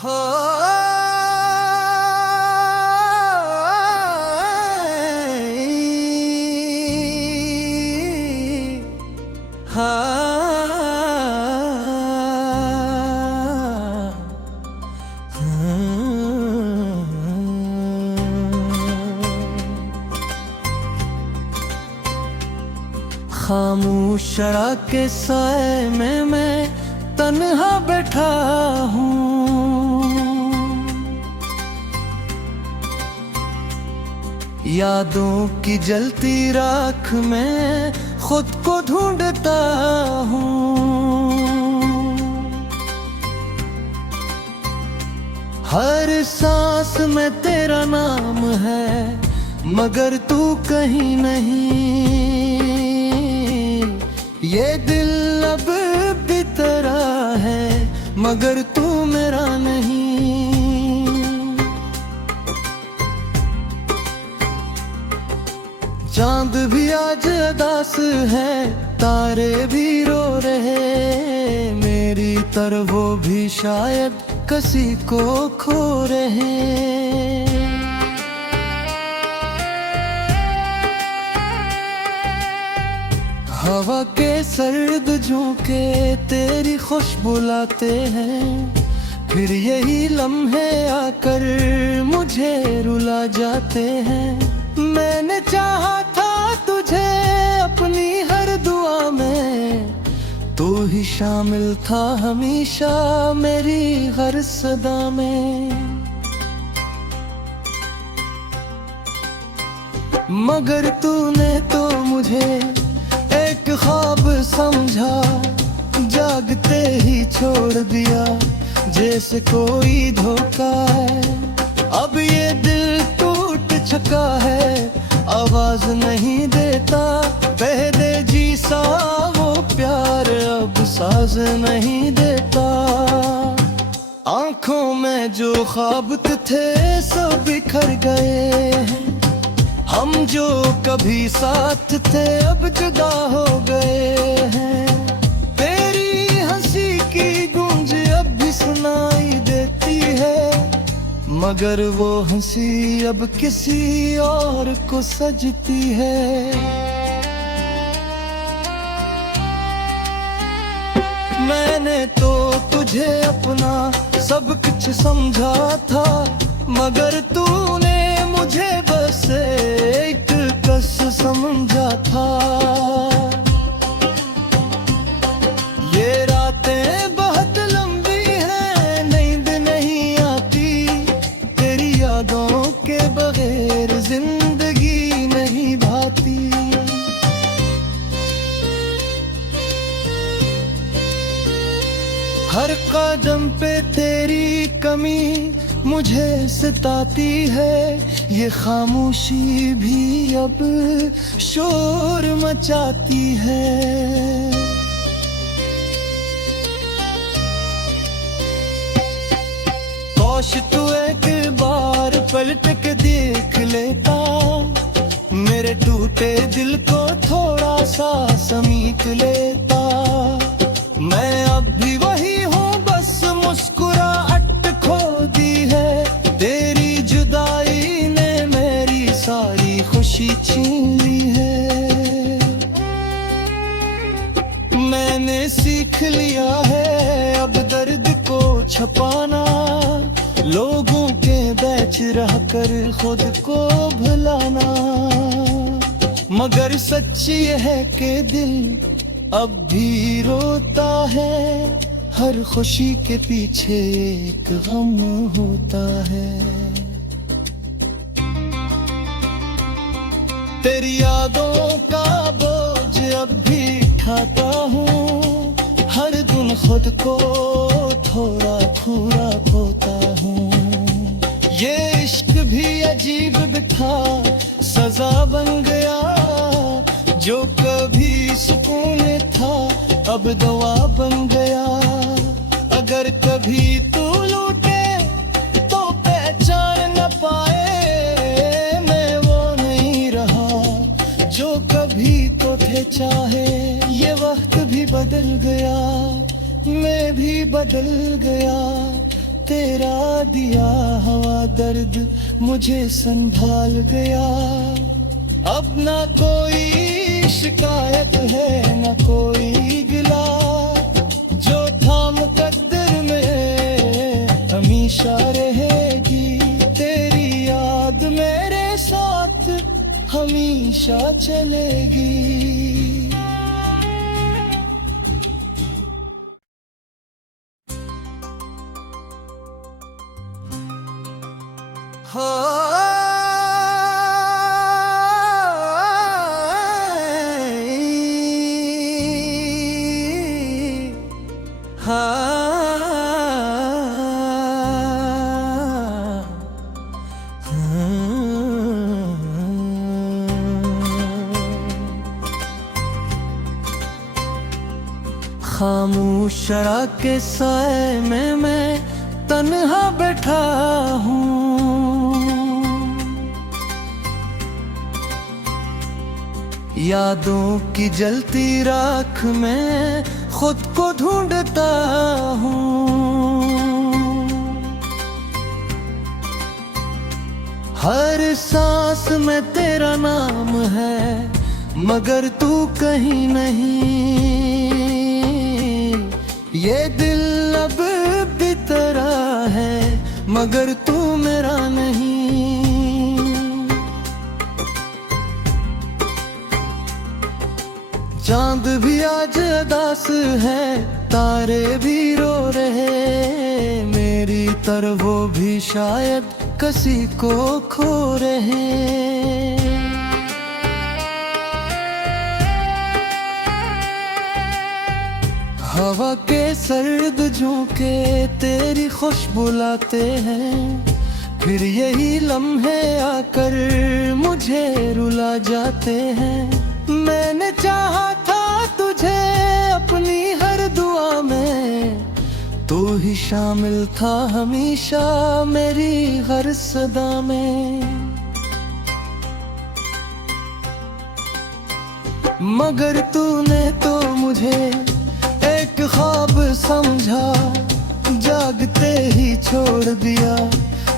हो खामोश शरा के साए में मैं तन्हा बैठा हूँ, यादों की जलती राख में खुद को ढूंढता हूँ। हर सांस में तेरा नाम है मगर तू कहीं नहीं, ये दिल अब भी तेरा है मगर तू मेरा नहीं। चांद भी आज उदास है, तारे भी रो रहे, मेरी तरह वो भी शायद किसी को खो रहे। हवा के सर्द झोंके तेरी खुशबू लाते हैं, फिर यही लम्हे आकर मुझे रुला जाते हैं। मैंने चाहा था तुझे अपनी हर दुआ में, तू ही शामिल था हमेशा मेरी हर सदा में। मगर तूने तो मुझे एक ख्वाब समझा, जागते ही छोड़ दिया जैसे कोई धोखा है। अब ये दिल टूट चुका है, आवाज नहीं देता, पहले जी सा वो प्यार अब साज नहीं देता। आंखों में जो ख्वाब थे सब बिखर गए, हम जो कभी साथ थे अब जुदा हो गए हैं। तेरी हंसी की गूंज अब भी सुनाई देती है, मगर वो हंसी अब किसी और को सजती है। मैंने तो तुझे अपना सब कुछ समझा था, मगर तूने मुझे बस एक कस समझा था। ये रातें बहुत लंबी हैं, नींद नहीं आती, तेरी यादों के बगैर जिंदगी नहीं भाती। हर कदम पे तेरी कमी मुझे सताती है, ये खामोशी भी अब शोर मचाती है। काश तू एक बार पलट के देख लेता, मेरे टूटे दिल को थोड़ा सा समीट लेता। मैं अब भी वही हूँ, बस मुस्कुराहट खो दी है, तेरी जुदाई ने मेरी सारी खुशी छीन ली है। मैंने सीख लिया है अब दर्द को छुपाना, लोगों के बीच रहकर खुद को भुलाना। मगर सच ये है कि दिल अब भी रोता है, हर खुशी के पीछे एक गम होता है। तेरी यादों का बोझ अब भी उठाता हूँ, हर दिन खुद को थोड़ा पूरा खोता हूँ। ये इश्क भी अजीब था, सजा बन गया, जो कभी सुकून था अब दवा बन गया। अगर कभी तू लूटे तो पहचान न पाए, मैं वो नहीं रहा जो कभी तो थे चाहे। ये वक्त भी बदल गया, मैं भी बदल गया, तेरा दिया हवा दर्द मुझे संभाल गया। अब ना कोई शिकायत है ना कोई गिला, जो था मुकद्दर में हमेशा रहेगी। तेरी याद मेरे साथ हमेशा चलेगी। हो खामोश शरा के साए में मैं तन्हा बैठा हूँ, यादों की जलती राख में खुद को ढूंढता हूँ। हर सांस में तेरा नाम है मगर तू कहीं नहीं। ये दिल अब भी तेरा है मगर तू मेरा नहीं। चांद भी आज उदास है, तारे भी रो रहे, मेरी तरह वो भी शायद किसी को खो रहे। हवा के सर्द झोंके तेरी खुशबू लाते हैं, फिर यही लम्हे आकर मुझे रुला जाते हैं। मैंने चाहा था तुझे अपनी हर दुआ में, तू ही शामिल था हमेशा मेरी हर सदा में। मगर तूने तो मुझे एक ख्वाब समझा, जागते ही छोड़ दिया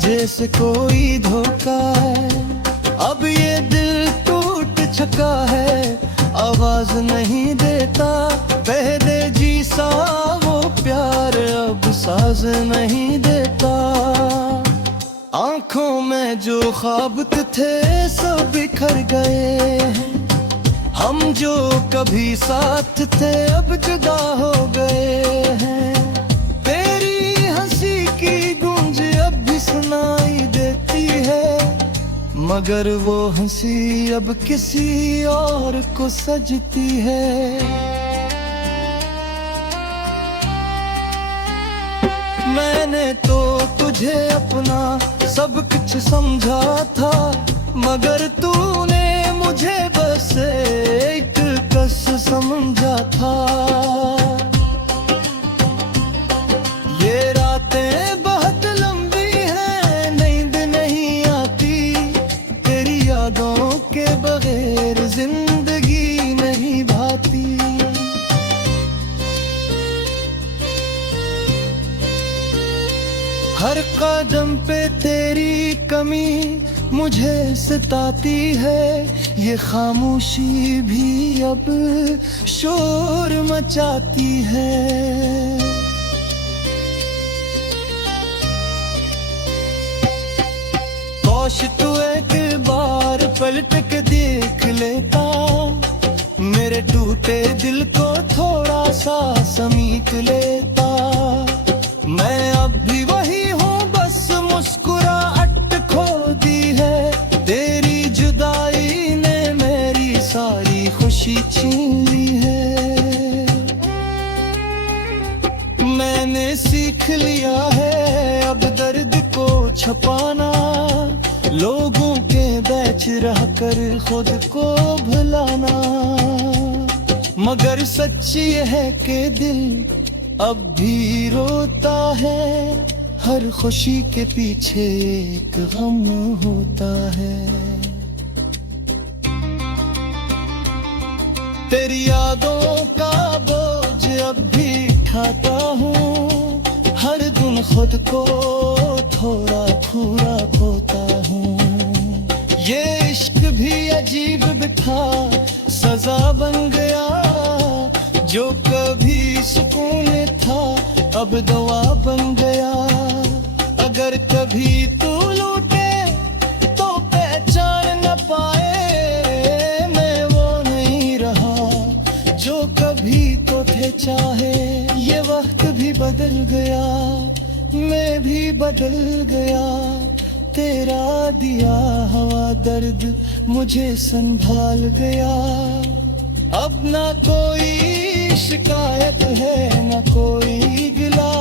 जैसे कोई धोखा है। अब ये दिल टूट चुका है, आवाज नहीं देता, पहले जी सा वो प्यार अब साज नहीं देता। आंखों में जो ख्वाब थे सब बिखर गए हैं, हम जो कभी साथ थे अब जुदा हो गए हैं। तेरी हंसी की गूंज अब भी सुनाई देती है, मगर वो हंसी अब किसी और को सजती है। मैंने तो तुझे अपना सब कुछ समझा था, मगर तूने मुझे बस एक कस समझा था। ये रातें बहुत लंबी हैं, नींद नहीं आती, तेरी यादों के बगैर जिंदगी नहीं भाती। हर कदम पे तेरी कमी मुझे सताती है, ये खामोशी भी अब शोर मचाती है। काश तू एक बार पलट के देख लेता, मेरे टूटे दिल को थोड़ा सा समीट लेता। मैं अब भी वही हूँ, बस मुस्कुराहट खो दी है, तेरी जुदाई ने मेरी सारी खुशी छीन ली है। मैंने सीख लिया है अब दर्द को छुपाना, लोगों के बीच रहकर खुद को भुलाना। मगर सच ये है कि दिल अब भी रोता है, हर खुशी के पीछे एक गम होता है। तेरी यादों का बोझ अब भी उठाता हूँ, हर दिन खुद को थोड़ा पूरा खोता हूँ। ये इश्क भी अजीब था, सजा बन गया। जो कभी सुकून था अब दवा बन गया। अगर कभी तू लूटे तो पहचान न पाए, मैं वो नहीं रहा जो कभी तो थे चाहे। ये वक्त भी बदल गया, मैं भी बदल गया। तेरा दिया हवा दर्द मुझे संभाल गया। अब ना कोई शिकायत है ना कोई गिला।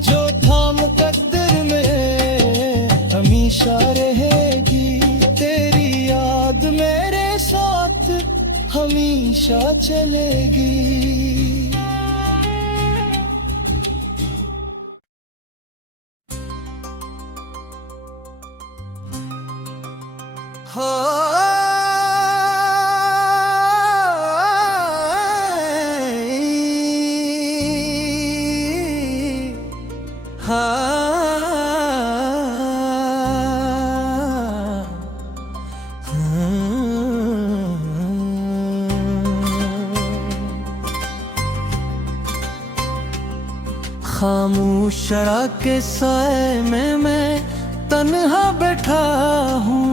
जो था मुकद्दर में हमेशा रहेगी। तेरी याद मेरे साथ हमेशा चलेगी। खामोश शरा के साए में मैं तन्हा बैठा हूँ।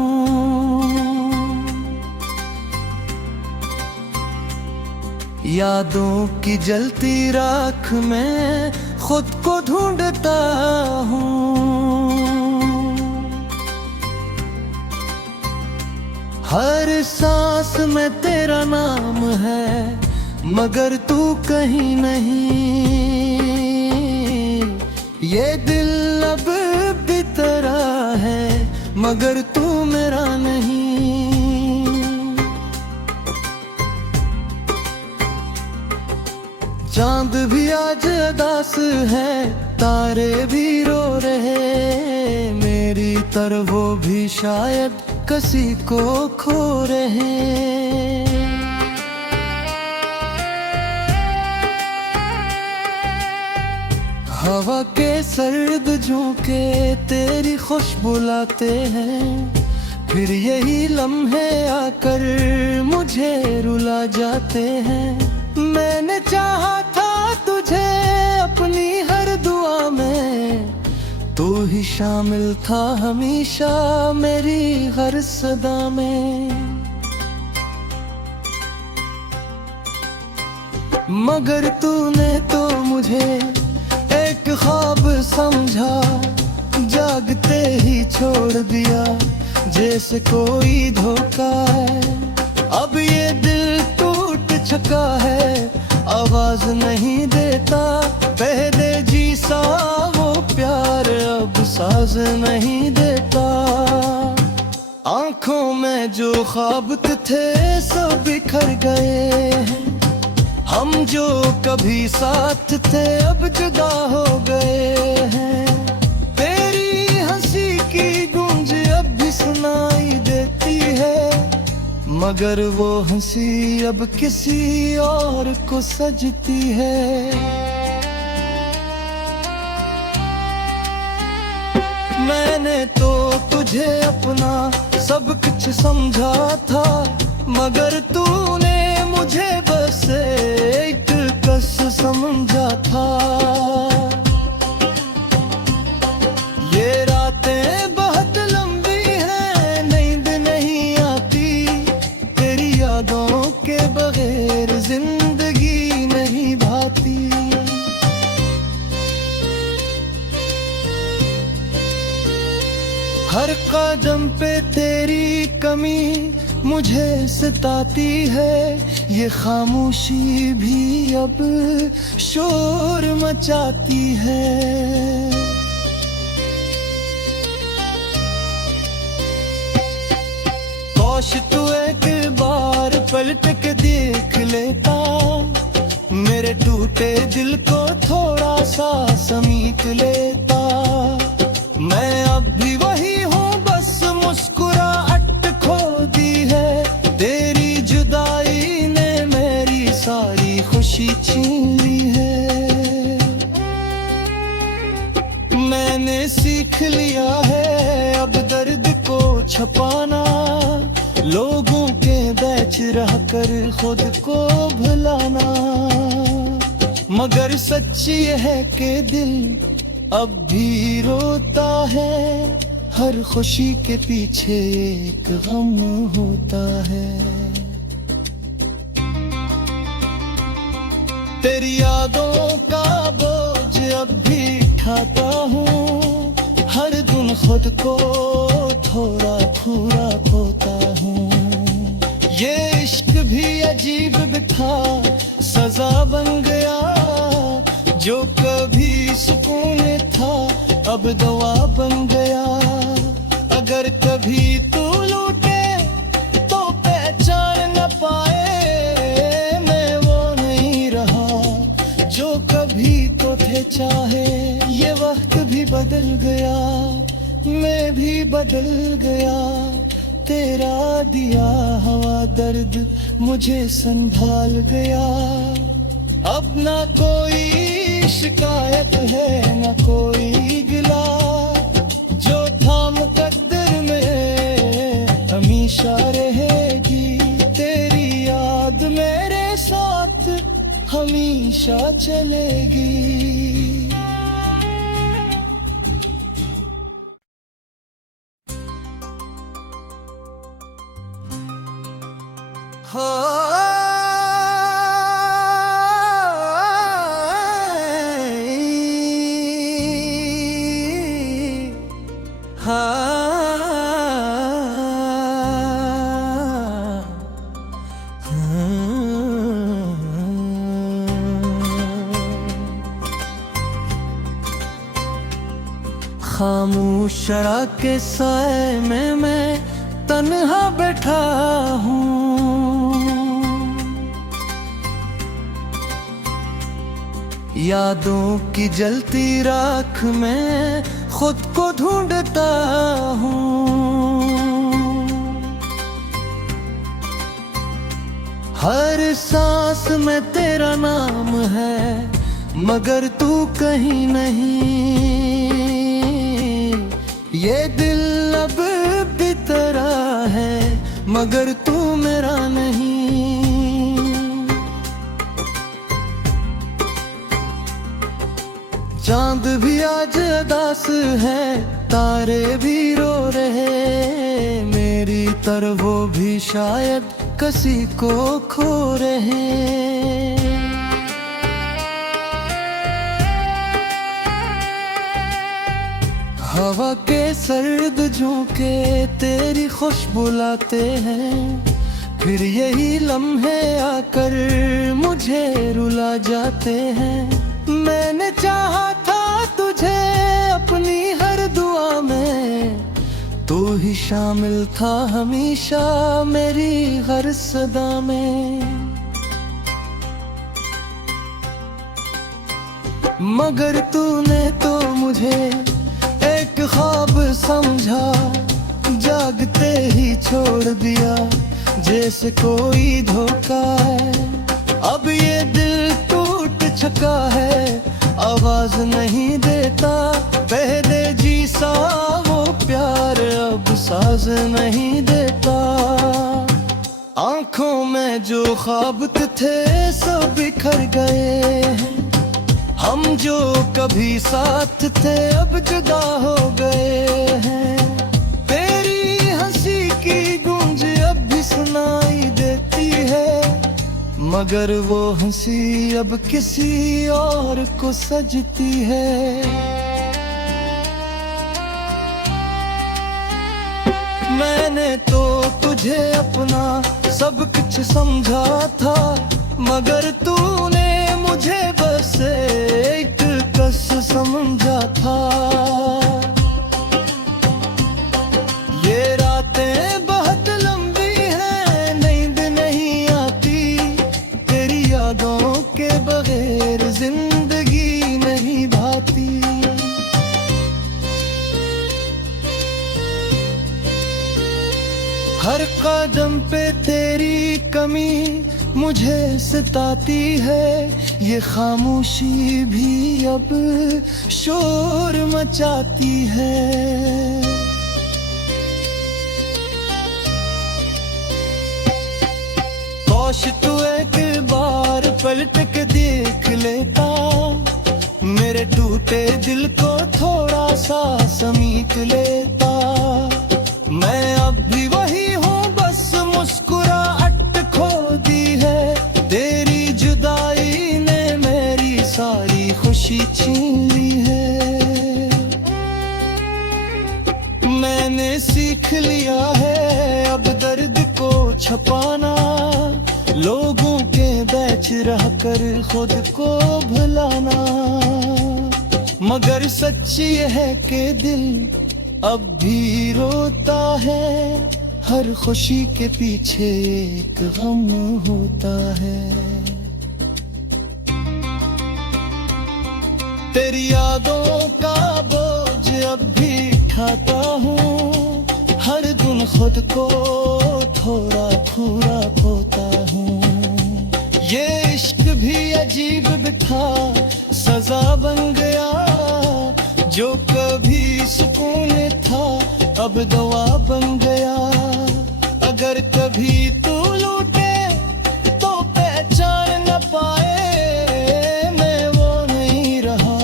यादों की जलती राख में खुद को ढूंढता हूँ। हर सांस में तेरा नाम है मगर तू कहीं नहीं। ये दिल अब भी तेरा है मगर तू मेरा नहीं। चांद भी आज उदास है, तारे भी रो रहे। मेरी तरह वो भी शायद किसी को खो रहे। हवा के सर्द झोंके तेरी खुशबू लाते हैं। फिर यही लम्हे आकर मुझे रुला जाते हैं। मैंने चाहा था तुझे अपनी हर दुआ में, तू ही शामिल था हमेशा मेरी हर सदा में। मगर तूने तो मुझे एक ख्वाब समझा, जागते ही छोड़ दिया जैसे कोई धोखा है। अब ये दिल टूट चुका है, आवाज नहीं देता। पहले जी सा वो प्यार अब साज नहीं देता। आंखों में जो ख्वाब थे सब बिखर गए हैं। हम जो कभी साथ थे अब जुदा हो गए हैं। तेरी हंसी की गूंज अब भी सुनाई देती है, मगर वो हंसी अब किसी और को सजती है। मैंने तो तुझे अपना सब कुछ समझा था, मगर तूने मुझे बस एक कस समझा था। ये रातें बहुत लंबी हैं, नींद नहीं आती। तेरी यादों के बगैर जिंदगी नहीं भाती। हर कदम पे तेरी कमी मुझे सताती है। ये खामोशी भी अब शोर मचाती है। काश तू एक बार पलट के देख लेता, मेरे टूटे दिल को थोड़ा सा समीट लेता। मैं अब भी वही हूँ, बस मुस्कुराहट खो दी है। तेरी जुदाई ने मेरी सारी खुशी छीन ली है। मैंने सीख लिया है अब दर्द को छुपाना, लोगों के बैच रह कर खुद को भुलाना। मगर सच ये है कि दिल अब भी रोता है, हर खुशी के पीछे एक गम होता है। तेरी यादों का बोझ अब भी उठाता हूँ, हर दिन खुद को थोड़ा थोड़ा खोता हूँ। ये इश्क भी अजीब था, सजा बन गया, जो कभी सुकून था अब दवा बन गया। अगर कभी तू लूटे तो पहचान न पाए, मैं वो नहीं रहा जो कभी तो थे चाहे। ये वक्त भी बदल गया, मैं भी बदल गया, तेरा दिया हवा दर्द मुझे संभाल गया। अब ना कोई शिकायत है ना कोई गिला, जो था मुकद्दर में हमेशा रहेगी। तेरी याद मेरे साथ हमेशा चलेगी। खामोश शरा के साए में मैं तन्हा बैठा हूँ, यादों की जलती राख में खुद को ढूंढता हूँ। हर सांस में तेरा नाम है मगर तू कहीं नहीं। ये दिल अब भी तेरा है मगर तू मेरा नहीं। चांद भी आज उदास है, तारे भी रो रहे, मेरी तरह वो भी शायद किसी को खो रहे। हवा के सर्द झोंके तेरी खुशबू लाते हैं, फिर यही लम्हे आकर मुझे रुला जाते हैं। मैंने चाहा था तुझे अपनी हर दुआ में, तू ही शामिल था हमेशा मेरी हर सदा में। मगर तूने तो मुझे एक ख्वाब समझा, जागते ही छोड़ दिया जैसे कोई धोखा है। अब ये दिल टूट चुका है, आवाज नहीं देता, पहले जी सा वो प्यार अब साज नहीं देता। आंखों में जो ख्वाब थे सब बिखर गए हैं, हम जो कभी साथ थे अब जुदा हो गए हैं। तेरी हंसी की गूंज अब भी सुनाई देती है, मगर वो हंसी अब किसी और को सजती है। मैंने तो तुझे अपना सब कुछ समझा था, मगर तूने मुझे बस एक कस समझा था। ये रातें बहुत लंबी हैं, नींद नहीं आती, तेरी यादों के बगैर जिंदगी नहीं भाती। हर कदम पे तेरी कमी मुझे सताती है ये खामोशी भी अब शोर मचाती है। काश तू एक बार पलट के देख लेता, मेरे टूटे दिल को थोड़ा सा समीट लेता। मैं अब भी वही हूँ, बस मुस्कुराहट खो दी है। तेरी जुदाई ने मेरी सारी खुशी छीन ली है। मैंने सीख लिया है अब दर्द को छुपाना, लोगों के बीच रहकर खुद को भुलाना। मगर सच ये है कि दिल अब भी रोता है, हर खुशी के पीछे एक गम होता है। तेरी यादों का बोझ अब भी उठाता हूँ, हर दिन खुद को थोड़ा पूरा खोता हूँ। ये इश्क भी अजीब था, सजा बन गया, जो कभी सुकून था अब दुआ बन गया। अगर कभी तू लूटे तो पहचान न पाए, मैं वो नहीं रहा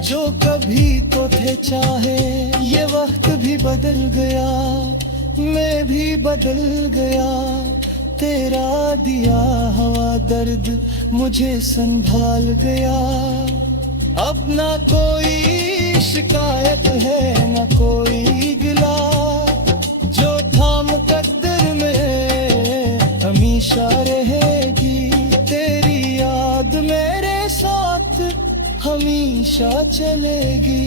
जो कभी तो थे चाहे। ये वक्त भी बदल गया, मैं भी बदल गया, तेरा दिया हवा दर्द मुझे संभाल गया। अब ना कोई शिकायत है ना कोई गिला, जो था मुकद्दर में हमेशा रहेगी। तेरी याद मेरे साथ हमेशा चलेगी।